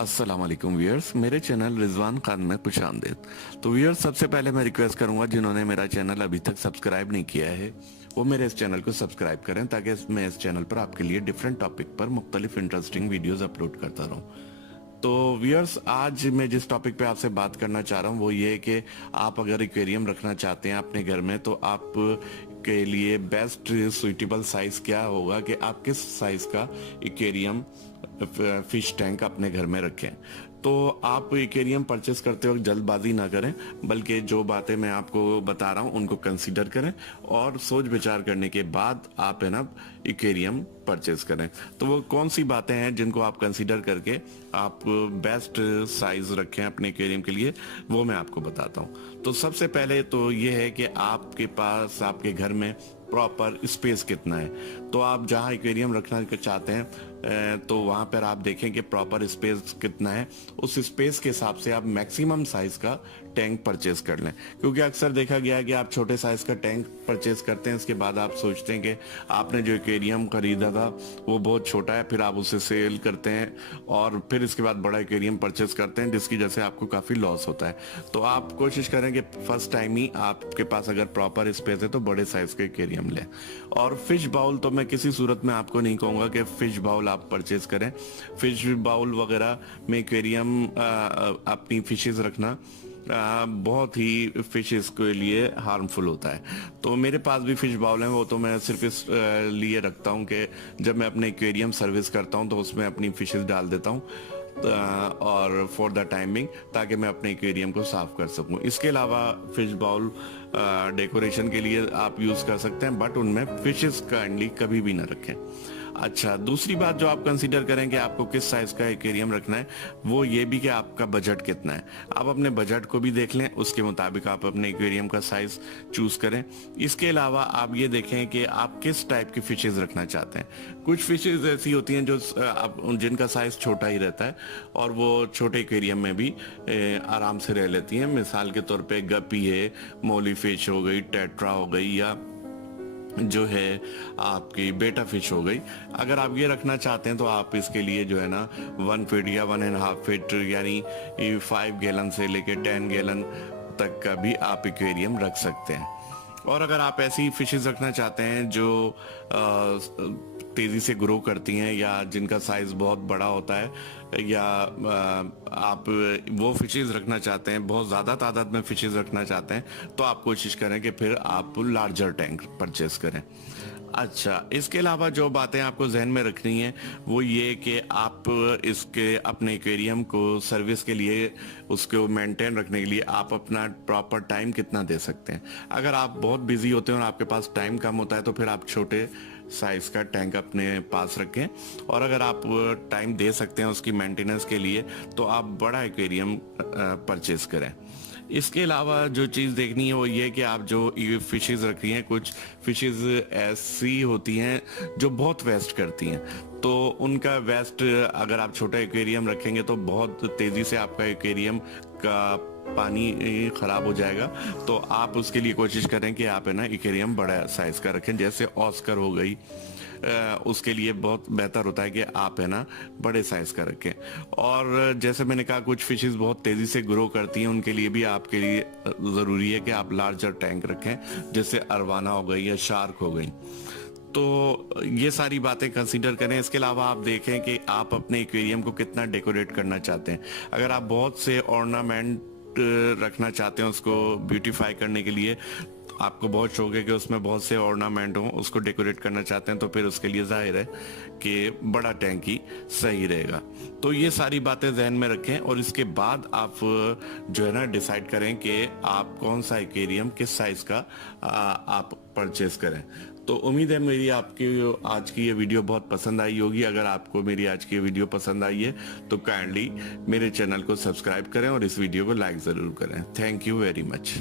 अस्सलाम वालेकुम व्यूअर्स, मेरे चैनल रिजवान खान में खुशामदीद। तो व्यूअर्स, सबसे पहले मैं रिक्वेस्ट करूंगा जिन्होंने मेरा चैनल अभी तक सब्सक्राइब नहीं किया है वो मेरे इस चैनल को सब्सक्राइब करें, ताकि मैं इस चैनल पर आपके लिए डिफरेंट टॉपिक पर मुख्तलिफ इंटरेस्टिंग वीडियोस अपलोड करता रहूं। तो व्यूअर्स, आज मैं जिस टॉपिक पे आपसे बात करना चाह रहा हूँ वो ये है कि आप अगर एक्वेरियम रखना चाहते हैं अपने घर में, तो आप के लिए बेस्ट सुइटेबल साइज क्या होगा कि आप किस साइज का एक्वेरियम फिश टैंक अपने घर में रखें। तो आप एक्वेरियम परचेस करते वक्त जल्दबाजी ना करें, बल्कि जो बातें मैं आपको बता रहा हूं उनको कंसीडर करें और सोच विचार करने के बाद आप है ना एक्वेरियम परचेस करें। तो वो कौन सी बातें हैं जिनको आप कंसीडर करके आप बेस्ट साइज रखें अपने एक्वेरियम के लिए, वो मैं आपको बताता हूं। तो सबसे पहले तो ये है कि आपके पास आपके घर में प्रॉपर स्पेस कितना है। तो आप जहां एक्वेरियम रखना चाहते हैं तो वहां पर आप देखें कि प्रॉपर स्पेस कितना है। उस स्पेस के हिसाब से आप मैक्सिमम साइज का टैंक परचेज कर लें, क्योंकि अक्सर देखा गया है कि आप छोटे साइज का टैंक परचेज करते हैं, इसके बाद आप सोचते हैं कि आपने जो एक्वेरियम खरीदा था वो बहुत छोटा है, फिर आप उसे सेल करते हैं और फिर इसके बाद बड़ा एक्वेरियम परचेज करते हैं, जिसकी वजह से आपको काफी लॉस होता है। तो आप कोशिश करें कि फर्स्ट टाइम ही आपके पास अगर प्रॉपर स्पेस है तो बड़े साइज के एक्वेरियम लें। और फिश बाउल तो मैं किसी सूरत में आपको नहीं कहूंगा कि फिश बाउल आप परचेज करें। फिश बाउल वगैरह में एक्वेरियम अपनी फिशेज रखना बहुत ही फिशेस के लिए हार्मफुल होता है। तो मेरे पास भी फिश बाउल है, वो तो मैं सिर्फ इस लिए रखता हूँ कि जब मैं अपने एक्वेरियम सर्विस करता हूँ तो उसमें अपनी फिशेस डाल देता हूँ और फॉर द टाइमिंग, ताकि मैं अपने एक्वेरियम को साफ कर सकूं। इसके अलावा फिश बाउल डेकोरेशन के लिए आप यूज कर सकते हैं, बट उनमें फिशेस काइंडली कभी भी ना रखें। अच्छा, दूसरी बात जो आप कंसीडर करें कि आपको किस साइज का एक्वेरियम रखना है, वो ये भी कि आपका बजट कितना है। आप अपने बजट को भी देख लें, उसके मुताबिक आप अपने एक्वेरियम का साइज चूज करें। इसके अलावा आप ये देखें कि आप किस टाइप की फिशेज रखना चाहते हैं। कुछ फिशेज ऐसी होती हैं जो जिनका साइज छोटा ही रहता है और वो छोटे एक्वेरियम में भी आराम से रह लेती हैं। मिसाल के तौर पे गपी है, मोली फिश हो गई, टेट्रा हो गई, या जो है आपकी बेटा फिश हो गई। अगर आप ये रखना चाहते हैं तो आप इसके लिए जो है ना 1 फीट या 1.5 फीट यानी 5 गैलन से लेके 10 गैलन तक का भी आप एक्वेरियम रख सकते हैं। और अगर आप ऐसी फिशेस रखना चाहते हैं जो तेजी से ग्रो करती हैं या जिनका साइज बहुत बड़ा होता है, या आप वो फिशेज रखना चाहते हैं, बहुत ज़्यादा तादाद में फिशेज रखना चाहते हैं, तो आप कोशिश करें कि फिर आप लार्जर टैंक परचेस करें। अच्छा, इसके अलावा जो बातें आपको जहन में रखनी है वो ये कि आप इसके अपने एक्वेरियम को सर्विस के लिए, उसको मेंटेन रखने के लिए आप अपना प्रॉपर टाइम कितना दे सकते हैं। अगर आप बहुत बिजी होते हैं और आपके पास टाइम कम होता है तो फिर आप छोटे साइज का टैंक अपने पास रखें, और अगर आप टाइम दे सकते हैं उसकी मेंटेनेंस के लिए तो आप बड़ा एक्वेरियम परचेज करें। इसके अलावा जो चीज़ देखनी है वो ये कि आप जो ये फिशेज रख रही हैं, कुछ फिशेज ऐसी होती हैं जो बहुत वेस्ट करती हैं। तो उनका वेस्ट अगर आप छोटा एक्वेरियम रखेंगे तो बहुत तेज़ी से आपका एक्वेरियम का पानी खराब हो जाएगा। तो आप उसके लिए कोशिश करें कि आप है ना एक्वेरियम बड़ा साइज का रखें, जैसे ऑस्कर हो गई। उसके लिए बहुत बेहतर होता है कि आप है ना बड़े साइज का रखें। और जैसे मैंने कहा, कुछ फिशेस बहुत तेजी से ग्रो करती हैं, उनके लिए भी आपके लिए ज़रूरी है कि आप लार्जर टैंक रखें, जैसे अरवाना हो गई या शार्क हो गई। तो ये सारी बातें कंसीडर करें। इसके अलावा आप देखें कि आप अपने एक्वेरियम को कितना डेकोरेट करना चाहते हैं। अगर आप बहुत से ऑर्नामेंट रखना चाहते हैं उसको ब्यूटीफाई करने के लिए, आपको बहुत शौक है कि उसमें बहुत से ऑर्नामेंट हों, उसको डेकोरेट करना चाहते हैं, तो फिर उसके लिए जाहिर है कि बड़ा टैंक ही सही रहेगा। तो ये सारी बातें जहन में रखें और इसके बाद आप जो है ना डिसाइड करें कि आप कौन सा एक्वेरियम किस साइज का आप परचेज करें। तो उम्मीद है मेरी आपकी आज की ये वीडियो बहुत पसंद आई होगी। अगर आपको मेरी आज की वीडियो पसंद आई है तो काइंडली मेरे चैनल को सब्सक्राइब करें और इस वीडियो को लाइक ज़रूर करें। Thank you very much.